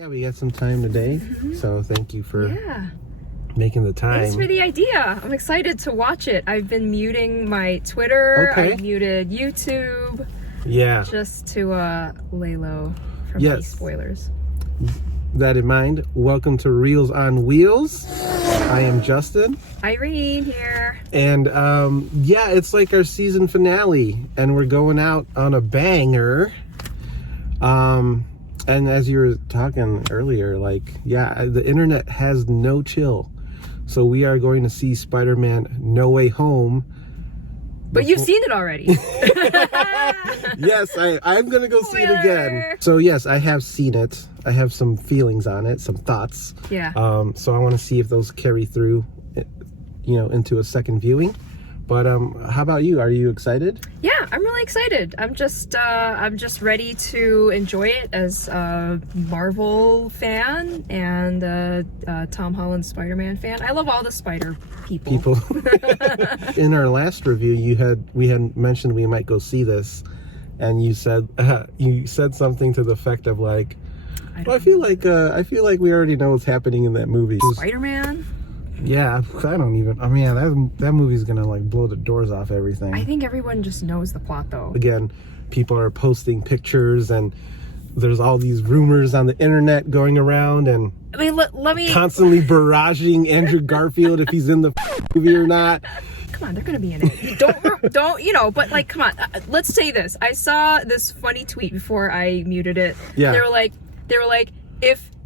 Yeah, we got some time today, so thank you for making the time. Thanks for the idea. I'm excited to watch it. I've been muting my Twitter. Okay. I've muted YouTube. Yeah. Just to lay low from any spoilers. That in mind, welcome to Reels on Wheels. I am Justin. Irene here. And yeah, it's like our season finale, and we're going out on a banger. And as you were talking earlier, like, yeah, the internet has no chill. So we are going to see Spider-Man No Way Home. But you've seen it already. Yes, I'm going to go see it again. So yes, I have seen it. I have some feelings on it, some thoughts. Yeah. So I want to see if those carry through, you know, into a second viewing. But how about you? Are you excited? Yeah, I'm really excited. I'm just ready to enjoy it as a Marvel fan and Tom Holland Spider-Man fan. I love all the Spider people. In our last review, we had mentioned we might go see this, and you said something to the effect of like, I feel like we already know what's happening in that movie. Spider-Man. Yeah, I mean, that movie's gonna like blow the doors off everything. I think everyone just knows the plot though. Again, people are posting pictures and there's all these rumors on the internet going around, and I mean, let me constantly barraging Andrew Garfield if he's in the movie or not. Come on, they're gonna be in it. Don't you know? But like, come on. Let's say this. I saw this funny tweet before I muted it. Yeah. They were like,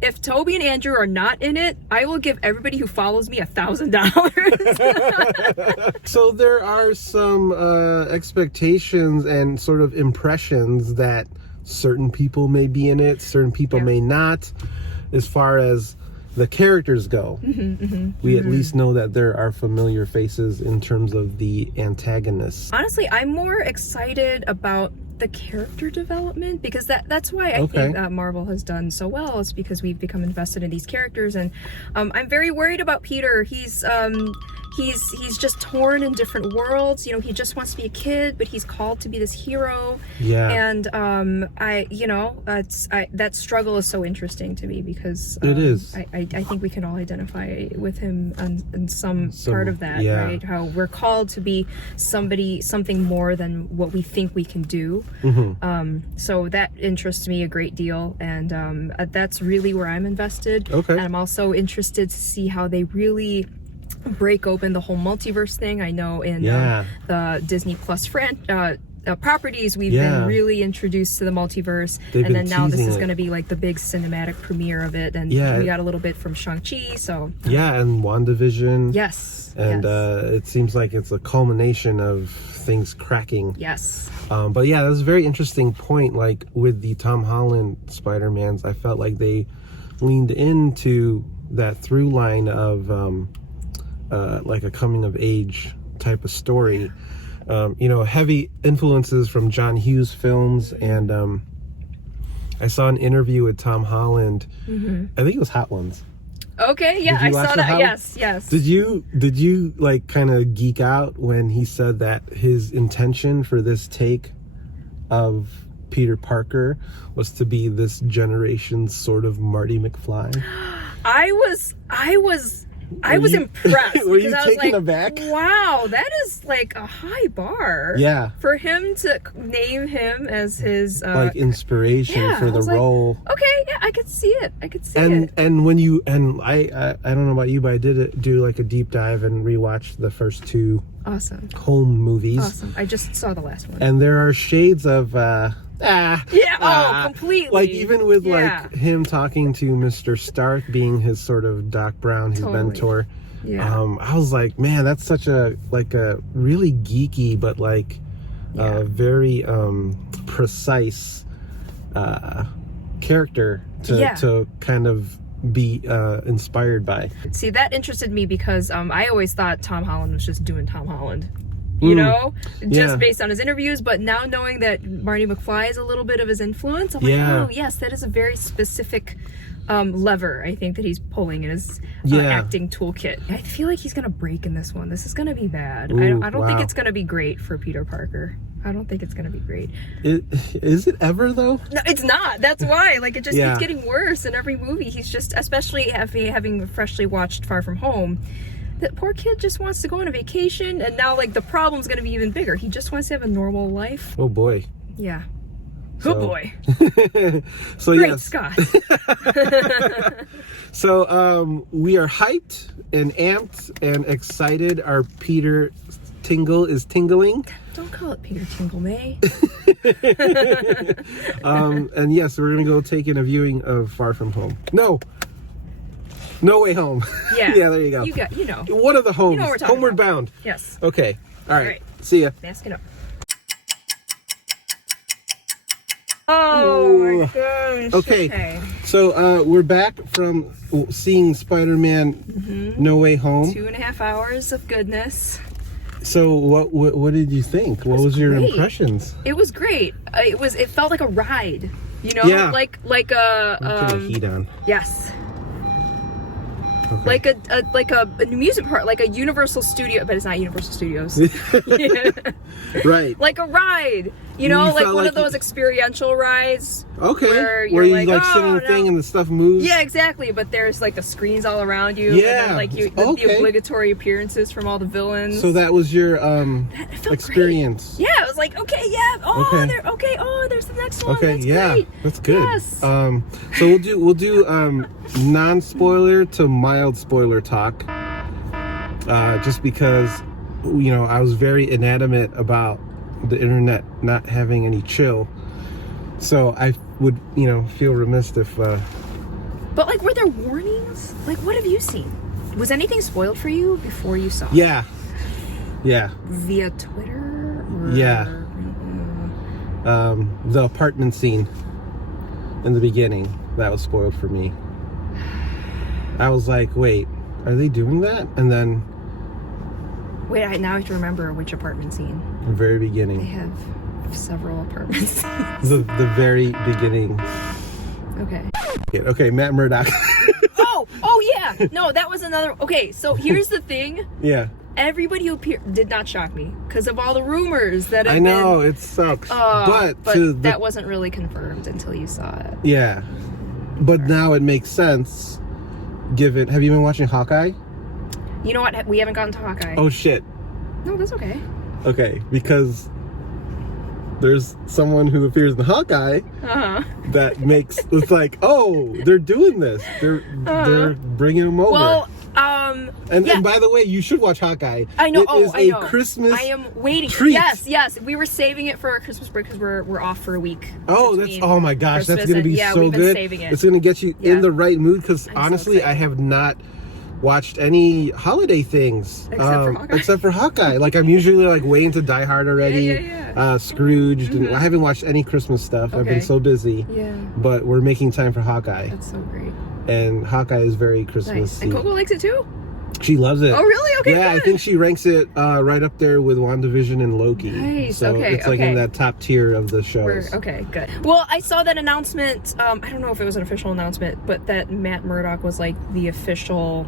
if Toby and Andrew are not in it, I will give everybody who follows me $1,000. So there are some expectations and sort of impressions that certain people may be in it, certain people may not, as far as the characters go. We at least know that there are familiar faces in terms of the antagonists. Honestly, I'm more excited about the character development, because that's why I think that Marvel has done so well. It's because we've become invested in these characters, and I'm very worried about Peter. He's just torn in different worlds. You know, he just wants to be a kid, but he's called to be this hero. Yeah. And that struggle is so interesting to me, because it is. I think we can all identify with him in some part of that, right? How we're called to be something more than what we think we can do. So that interests me a great deal, and that's really where I'm invested. And I'm also interested to see how they really break open the whole multiverse thing. I know in the Disney Plus properties, we've been really introduced to the multiverse, and then now this is going to be like the big cinematic premiere of it, and we got a little bit from Shang-Chi, so and WandaVision, and it seems like it's a culmination of things cracking. But yeah, that's a very interesting point. Like with the Tom Holland Spider-Mans, I felt like they leaned into that through line of like a coming of age type of story. You know, heavy influences from John Hughes films, and I saw an interview with Tom Holland. I think it was Hot Ones. I saw that. Yes. Did you like kind of geek out when he said that his intention for this take of Peter Parker was to be this generation's sort of Marty McFly? I was impressed. Were you taken aback? Wow, that is like a high bar. For him to name him as his like inspiration for the role. I could see it. And when you I don't know about you, but I did do like a deep dive and rewatched the first two home movies. I just saw the last one. And there are shades of completely. Like even with like him talking to Mr. Stark being his sort of Doc Brown, his mentor. I was like, man, that's such a really geeky but like very precise character to kind of be inspired by. See, that interested me because I always thought Tom Holland was just doing Tom Holland. You know, just based on his interviews, but now knowing that Marty McFly is a little bit of his influence, I'm like, oh yes, that is a very specific lever, I think, that he's pulling in his acting toolkit. I feel like he's gonna break in this one. This is gonna be bad. I don't think it's gonna be great for Peter Parker. I don't think it's gonna be great. Is it ever though? No, it's not. That's why. Like, it just keeps getting worse in every movie. He's just, especially having freshly watched Far From Home, that poor kid just wants to go on a vacation, and now like the problem's gonna be even bigger. He just wants to have a normal life. Oh boy. Yeah. So. Oh boy. So great yes. Scott. So we are hyped and amped and excited. Our Peter tingle is tingling. Don't call it Peter Tingle May. And yes, we're gonna go take in a viewing of Far From Home. No Way Home. Yeah. Yeah, there you go. You know. One of the homes. You know what we're talking Homeward about. Bound. Yes. Okay. All right. See ya. Mask it up. Oh my gosh. Okay. So we're back from seeing Spider-Man No Way Home. 2.5 hours of goodness. So what did you think? What was your impressions? It was great. It felt like a ride. You know, yeah. like a Turn the heat on. Yes. Okay. Like an amusement park, like a Universal Studio, but it's not Universal Studios. Yeah. Right. Like a ride, you know, like one of those experiential rides. Okay. Where you like sit in the thing and the stuff moves. Yeah, exactly. But there's like the screens all around you. Yeah. And then, like the obligatory appearances from all the villains. So that was your experience. Great. Yeah, I was like, okay, yeah. Oh, there's the next one. Okay, That's yeah, great. that's good. Yes. So we'll do non-spoiler to mild spoiler talk. Just because I was very inanimate about the internet not having any chill. So I would, feel remiss if But like, were there warnings? Like, what have you seen? Was anything spoiled for you before you saw it? Yeah. Via Twitter? Yeah. The apartment scene in the beginning, that was spoiled for me. I was like, wait, are they doing that? And then... Wait, now I have to remember which apartment scene. The very beginning. They have several apartments. the very beginning. Okay, Matt Murdock. Oh yeah! No, that was another... Okay, so here's the thing. Yeah. Everybody who did not shock me because of all the rumors that have I know, it sucks. But that wasn't really confirmed until you saw it. Yeah. But now it makes sense, given... Have you been watching Hawkeye? You know what? We haven't gotten to Hawkeye. Oh, shit. No, that's okay. Okay, because there's someone who appears in Hawkeye that makes... It's like, oh, they're doing this. They're bringing him over. Well, And by the way, you should watch Hawkeye. I know. It is I know. Christmas I am waiting. treat. Yes. We were saving it for our Christmas break because we're off for a week. Oh my gosh, Christmas that's gonna be so we've been good. Saving it. It's gonna get you in the right mood because honestly, so I have not watched any holiday things except for Hawkeye. Like I'm usually like waiting to Die Hard already. Yeah. Scrooged. And I haven't watched any Christmas stuff. I've been so busy. Yeah. But we're making time for Hawkeye. That's so great. And Hawkeye is very Christmas. Nice. And Coco likes it too? She loves it. Oh, really? Okay, yeah, good. I think she ranks it right up there with WandaVision and Loki. Nice. So it's like in that top tier of the shows. Okay, good. Well, I saw that announcement. I don't know if it was an official announcement, but that Matt Murdock was like the official,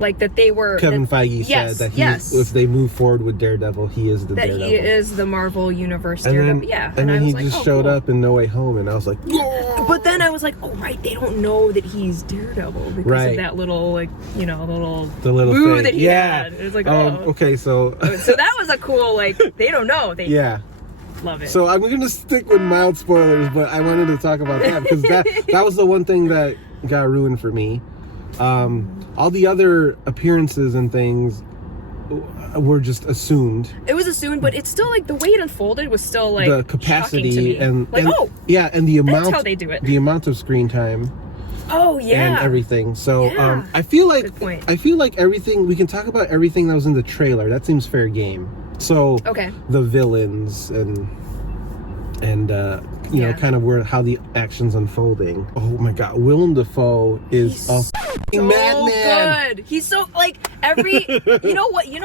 like that they were. Kevin Feige said that if they move forward with Daredevil, he is the Daredevil. That he is the Marvel Universe Daredevil. And then he just showed up in No Way Home, and I was like, yeah. But then I was like, oh right, they don't know that he's Daredevil because of that little little boo thing that he had. It was like, okay, so that was a cool they don't know. They love it. So I'm gonna stick with mild spoilers, but I wanted to talk about that because that was the one thing that got ruined for me. All the other appearances and things were just assumed. It was assumed, but it's still like the way it unfolded was still like the capacity to me. and the amount. That's how they do it. The amount of screen time. Oh yeah. And everything. So I feel like everything we can talk about everything that was in the trailer. That seems fair game. So the villains and kind of how the action's unfolding. Oh my God, Willem Dafoe is so madman. Good. He's so every. You know what? You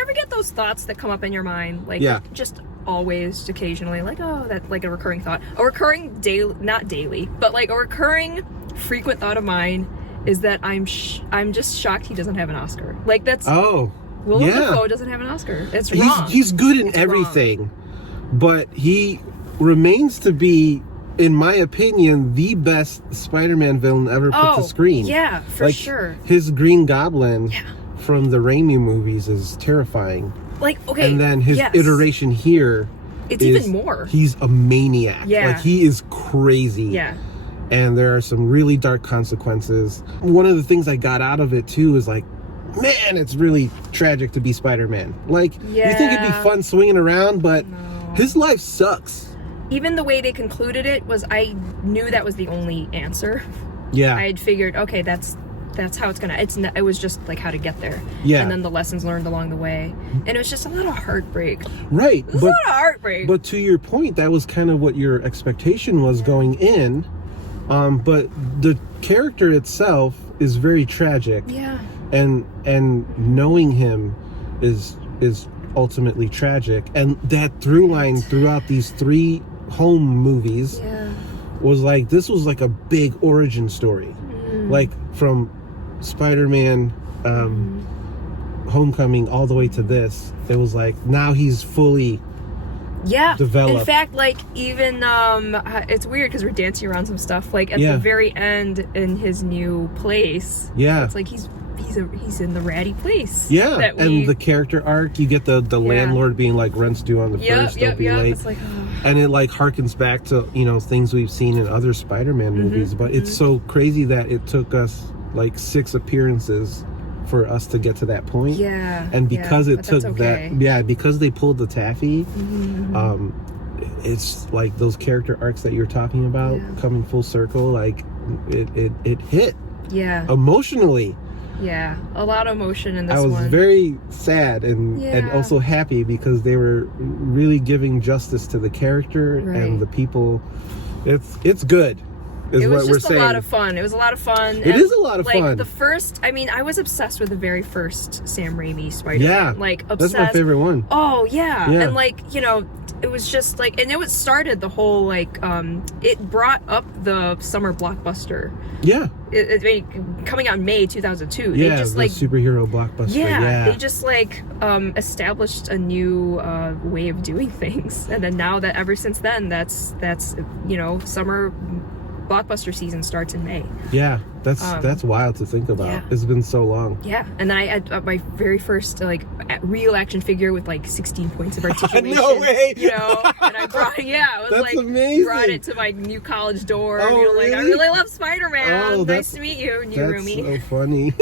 ever get those thoughts that come up in your mind, just always, occasionally, that's like a recurring thought, a recurring not daily, but like a recurring frequent thought of mine is that I'm just shocked he doesn't have an Oscar. Like that's. Willem Dafoe doesn't have an Oscar. It's wrong. He's good in everything, but he remains to be, in my opinion, the best Spider-Man villain ever put to screen. Yeah, for sure. His Green Goblin from the Raimi movies is terrifying. Like, okay, and then his iteration here, it's even more. He's a maniac. Yeah. Like, he is crazy. Yeah. And there are some really dark consequences. One of the things I got out of it too is like, man, it's really tragic to be Spider-Man. Like, you think it'd be fun swinging around, but his life sucks. Even the way they concluded it was, I knew that was the only answer. Yeah. I had figured, okay, that's how it's gonna. It was just like how to get there. Yeah. And then the lessons learned along the way, and it was just a lot of heartbreak. Right. It was a lot of heartbreak. But to your point, that was kind of what your expectation was going in. But the character itself is very tragic. Yeah. And knowing him is ultimately tragic. And that through line throughout these 3 home movies was like, this was like a big origin story. Like from Spider-Man Homecoming all the way to this, it was like, now he's fully developed. In fact, like, even it's weird because we're dancing around some stuff, like at the very end in his new place, it's like he's in the ratty place, and the character arc, you get the landlord being like, rent's due on the first, don't be late. It's like, and it like harkens back to, you know, things we've seen in other Spider-Man movies, but it's so crazy that it took us like 6 appearances for us to get to that point. And because it took because they pulled the taffy, it's like those character arcs that you're talking about coming full circle, like it hit emotionally. Yeah, a lot of emotion in this one. I was very sad and also happy because they were really giving justice to the character and the people. It's good. Is what we're saying. It was just a lot of fun. It was a lot of fun. It is a lot of fun. The first, I mean, I was obsessed with the very first Sam Raimi Spider-Man. Yeah, like, obsessed. That's my favorite one. Oh yeah, and like, you know, it was just like, and it started the whole like, it brought up the summer blockbuster. Yeah. Coming out in May 2002. Yeah, they just, the like, superhero blockbuster. Yeah, they just like established a new way of doing things, and then now that ever since then, that's you know, summer blockbuster season starts in May. Yeah, that's wild to think about. Yeah. It's been so long. Yeah, and then I had my very first like real action figure with like 16 points of articulation. No way! You know, and I brought that's like amazing. Brought it to my new college dorm. Oh, you know, really? Like, I really love Spider-Man. Oh, nice to meet you, new roomie. That's so funny.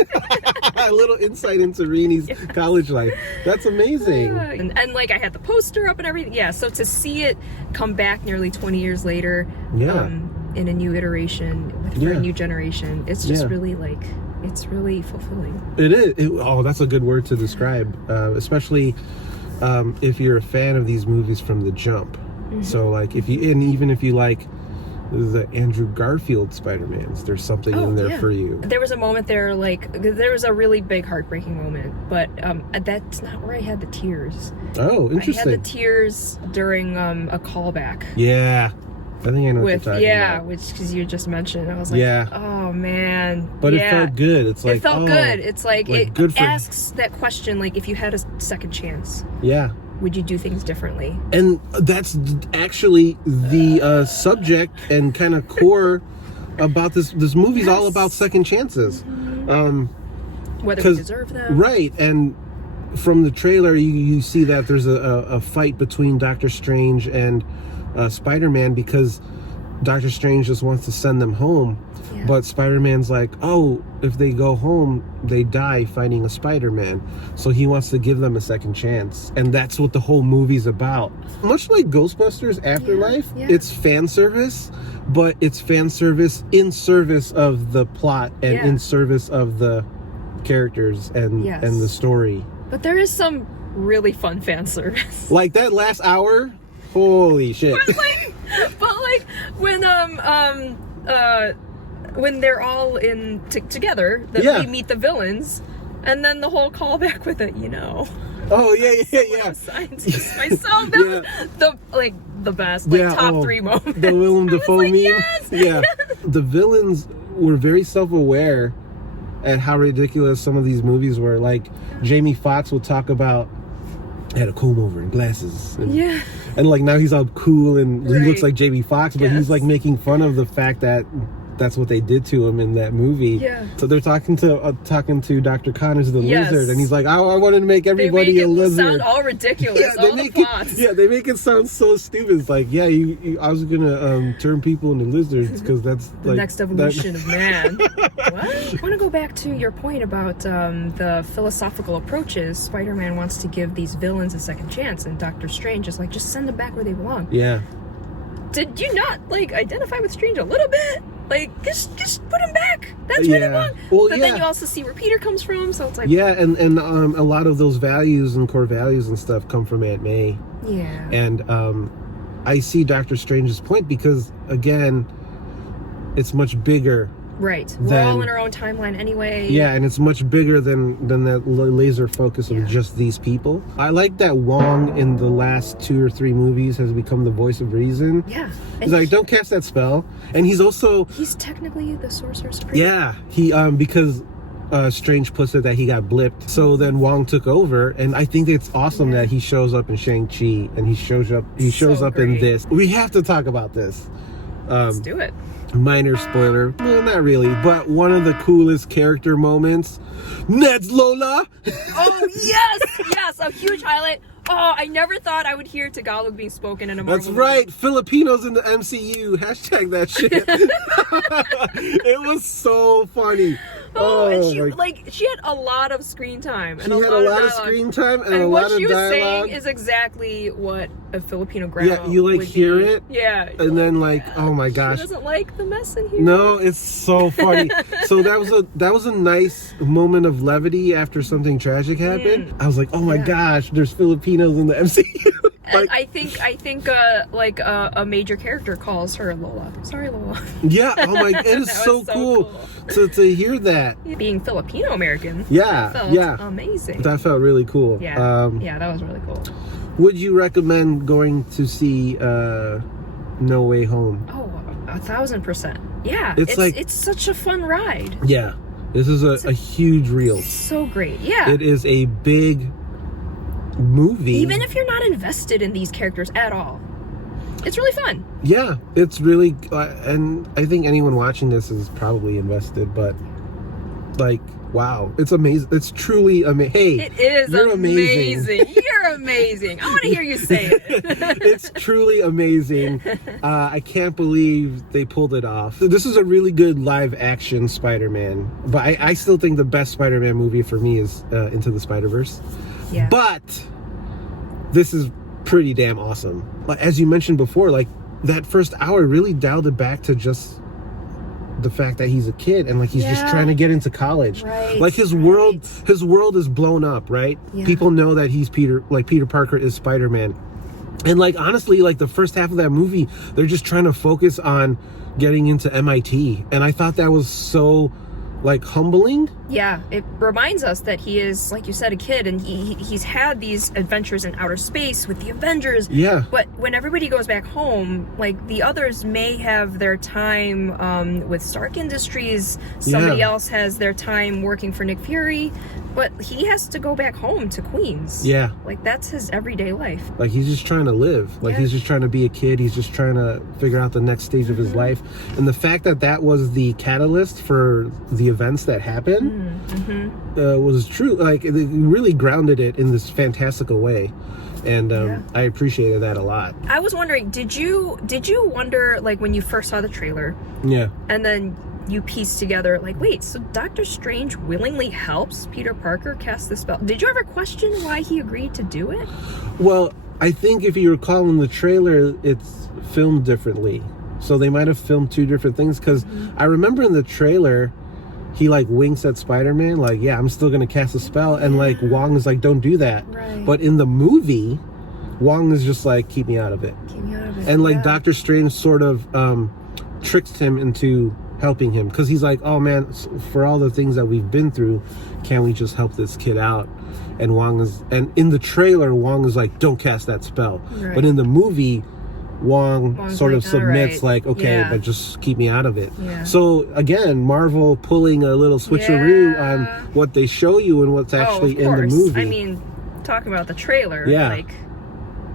A little insight into Reenie's college life. That's amazing. And like, I had the poster up and everything. Yeah, so to see it come back nearly 20 years later. In a new iteration for a new generation, it's just really like, it's really fulfilling. It is. That's a good word to describe, especially if you're a fan of these movies from the jump. So like, even if you like the Andrew Garfield Spider-Mans, there's something in there for you. There was a moment there, like, there was a really big heartbreaking moment, but that's not where I had the tears. Oh, interesting. I had the tears during a callback. Yeah. I think I know what you're talking about. Which, because you just mentioned, I was like, oh man. But it felt good. It's like, it felt good. It's like it asks that question, like, if you had a second chance, would you do things differently? And that's actually the subject and kind of core about this movie's all about second chances. Whether we deserve them. Right. And from the trailer, you see that there's a fight between Doctor Strange and Spider-Man, because Doctor Strange just wants to send them home, but Spider-Man's like, oh, if they go home, they die fighting a Spider-Man, so he wants to give them a second chance, and that's what the whole movie's about. Much like Ghostbusters Afterlife, it's fan service, but it's fan service in service of the plot and in service of the characters and the story. But there is some really fun fan service, like that last hour. Holy shit! But like when they're all in together, we meet the villains, and then the whole callback with it, you know. Oh yeah. Scientist myself. That was the best, top 3 moments. The Willem Dafoe meme. Yes! Yeah. The villains were very self-aware at how ridiculous some of these movies were. Like Jamie Foxx will talk about, I had a comb over and glasses. And, and like now he's all cool and he looks like Jamie Foxx, but he's like making fun of the fact that that's what they did to him in that movie. Yeah. So they're talking to Dr. Connors the lizard, and he's like, I wanted to make everybody a lizard. They make it sound all ridiculous. All the plots. They make it sound so stupid. It's like, I was gonna turn people into lizards because that's the next evolution of man. What? I want to go back to your point about the philosophical approaches. Spider-Man wants to give these villains a second chance, and Doctor Strange is like, just send them back where they belong. Yeah. Did you not identify with Strange a little bit? Just put him back. That's where they belong. Well, but then you also see where Peter comes from, so it's like... Yeah, and a lot of those values and core values and stuff come from Aunt May. Yeah. And I see Doctor Strange's point because, again, it's much bigger. Right. We're all in our own timeline anyway. Yeah, and it's much bigger than that laser focus of just these people. I like that Wong in the last 2 or 3 movies has become the voice of reason. Yeah. He's like, don't cast that spell. And he's also... He's technically the Sorcerer Supreme. Yeah. He, because... Strange puts it that he got blipped, so then Wong took over, and I think it's awesome that he shows up in Shang-Chi and he shows up in this. We have to talk about this. Let's do it. Minor spoiler, well, not really, but one of the coolest character moments, Ned's Lola. Oh yes, a huge highlight. Oh, I never thought I would hear Tagalog being spoken in a Marvel movie. Right, Filipinos in the MCU, hashtag that shit. It was so funny. And she had a lot of screen time. She had a lot of screen time and a lot of dialogue. And what she was saying is exactly what a Filipino grandma you would hear it? Yeah. And then oh my gosh. She doesn't like the mess in here. No, it's so funny. So that was a nice moment of levity after something tragic happened. I was like, oh my gosh, there's Filipinos in the MCU. I think a major character calls her Lola. Sorry, Lola. Yeah, oh my, it is so cool to hear that. Being Filipino American. Yeah, that felt amazing. That felt really cool. Yeah, that was really cool. Would you recommend going to see No Way Home? Oh, 1,000%. Yeah, it's such a fun ride. Yeah, this is a huge reel. It's so great. Yeah, it is a big movie. Even if you're not invested in these characters at all, it's really fun. Yeah, it's really and I think anyone watching this is probably invested, but wow, it's amazing. It's truly amazing. Hey, it is amazing. You're amazing. I want to hear you say it. It's truly amazing. I can't believe they pulled it off. This is a really good live action Spider-Man, but I still think the best Spider-Man movie for me is Into the Spider-Verse. Yeah. But this is pretty damn awesome. As you mentioned before, that first hour really dialed it back to just the fact that he's a kid and he's just trying to get into college. Right. His world is blown up, right? Yeah. People know that he's Peter Parker is Spider-Man. And honestly, the first half of that movie, they're just trying to focus on getting into MIT. And I thought that was so humbling. Yeah, it reminds us that he is, like you said, a kid, and he's had these adventures in outer space with the Avengers. Yeah. But when everybody goes back home, the others may have their time with Stark Industries. Somebody else has their time working for Nick Fury. But he has to go back home to Queens. Yeah. That's his everyday life. He's just trying to live. He's just trying to be a kid. He's just trying to figure out the next stage of his life. And the fact that was the catalyst for the events that happened was true. It really grounded it in this fantastical way. And I appreciated that a lot. I was wondering, did you wonder, when you first saw the trailer? Yeah. And then you piece together, wait, so Doctor Strange willingly helps Peter Parker cast the spell? Did you ever question why he agreed to do it? Well, I think if you recall in the trailer, it's filmed differently. So they might have filmed 2 different things, because I remember in the trailer, he winks at Spider-Man, I'm still gonna cast a spell, and Wong is don't do that. Right. But in the movie, Wong is just keep me out of it. Keep me out of it. And Doctor Strange sort of tricks him into helping him, because he's oh man, for all the things that we've been through, can't we just help this kid out? And in the trailer, Wong is don't cast that spell. Right. But in the movie, Wong's sort of submits, like, okay, but just keep me out of it. So again, Marvel pulling a little switcheroo on what they show you and what's actually in the movie. I mean, talking about the trailer, like,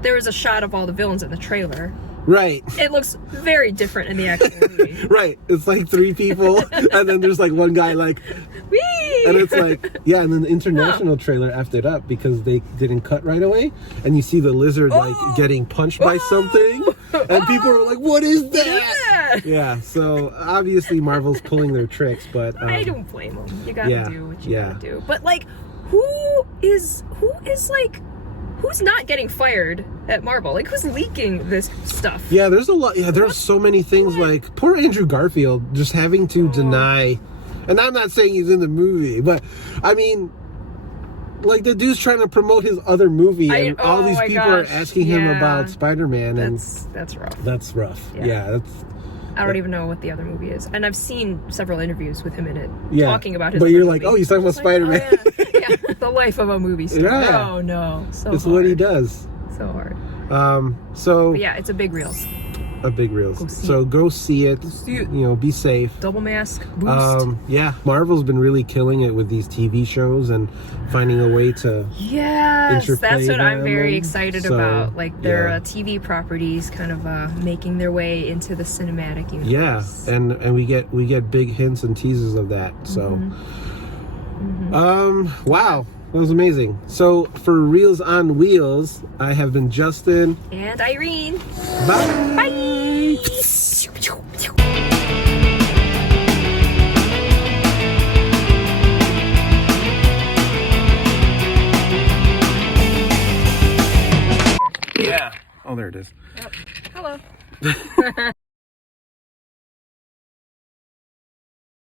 there was a shot of all the villains in the trailer. Right. It looks very different in the actual movie. Right. It's like 3 people, and then there's like one guy like, whee! And it's like, and then the international trailer effed it up because they didn't cut right away, and you see the lizard like getting punched by something, and people are like, what is that? Yeah, so obviously Marvel's pulling their tricks, but I don't blame them. You gotta do what you gotta do. But like, who's not getting fired at Marvel? Like, who's leaking this stuff? Yeah, there's a lot. Yeah, there's so many things. Like, poor Andrew Garfield just having to deny. And I'm not saying he's in the movie, but I mean, like, the dude's trying to promote his other movie, and all these people are asking him about Spider-Man, and that's rough. That's rough. Yeah, I don't even know what the other movie is, and I've seen several interviews with him in it, talking about his. But you're like, oh, he's talking about Spider-Man. The life of a movie star. Oh no, it's hard. What he does. So hard. But yeah, it's a big reel. A big reel. So go see it. You know, be safe. Double mask. Boost. Marvel's been really killing it with these TV shows and finding a way to. Yes, that's what I'm very excited about. Like their TV properties kind of making their way into the cinematic universe. Yeah, and we get big hints and teases of that. So, wow. That was amazing. So for Reels on Wheels, I have been Justin. And Irene. Bye. Bye. Yeah. Oh, there it is. Yep. Hello.